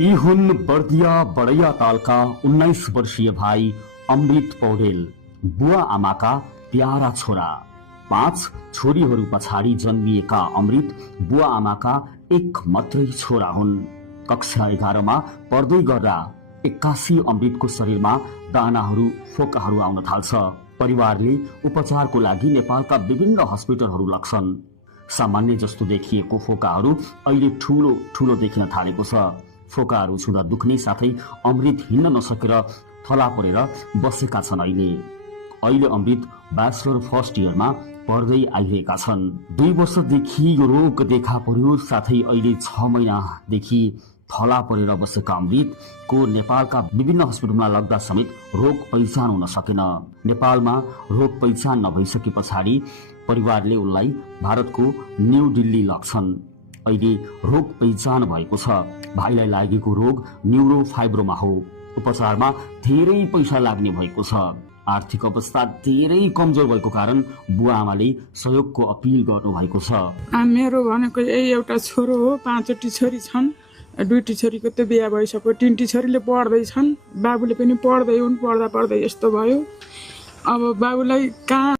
यी हुन् बर्दिया बडैया तालका 19 वर्षीय भाइ अमृत पौडेल, बुवा आमाका प्यारा छोरा। 5 छोरीहरू पछाडि जन्मिएका अमृत बुवा आमाका एक मात्रै छोरा हुन्। कक्षा 11 मा पढ्दै गर्दा 81 अमृतको शरीरमा दानाहरू फोकाहरू आउन थाल्छ। परिवारले उपचारको लागि नेपालका विभिन्न हस्पिटलहरू लग्छन्। सामान्य जस्तो देखिएको फोकाहरू अहिले ठूलो ठूलो देखिन थालेको छ। फोकाहरू छुँदा दुख्ने साथै अमृत हिँड्न नसकेर थला परेर बसेका छन्। अहिले अमृत ब्याचलर फर्स्ट इयरमा पढ्दै आइरहेका छन्। 2 वर्षदेखि यो रोग देखा पर्यो, साथै अहिले 6 महिनादेखि थला परेर बसेका अमृतको नेपालका विभिन्न हस्पिटलमा लग्दा समेत रोग पहिचान हुन सकेन। नेपालमा रोग पहिचान नभइसके पछाडि परिवारले उनलाई भारतको न्यू दिल्ली लग्छन्। अहिले रोग पहिचान भएको छ। भाइलाई लागेको रोग न्युरोफाइब्रोमा हो। उपचारमा धेरै पैसा लाग्ने भएको छ। आर्थिक अवस्था धेरै कमजोर भएको कारण बुवा आमाले सहयोगको अपिल गर्नु भएको छ। मेरो भनेको यही एउटा छोरो हो। 5वटी छोरी छन्। 2टी छोरीको त बिहा भइसक्यो। 3टी छोरीले पढ्दैछन्। बाबुले पनि पढ्दै हुन्। पढ्दा पढ्दै यस्तो भयो। अब बाबुलाई कहाँ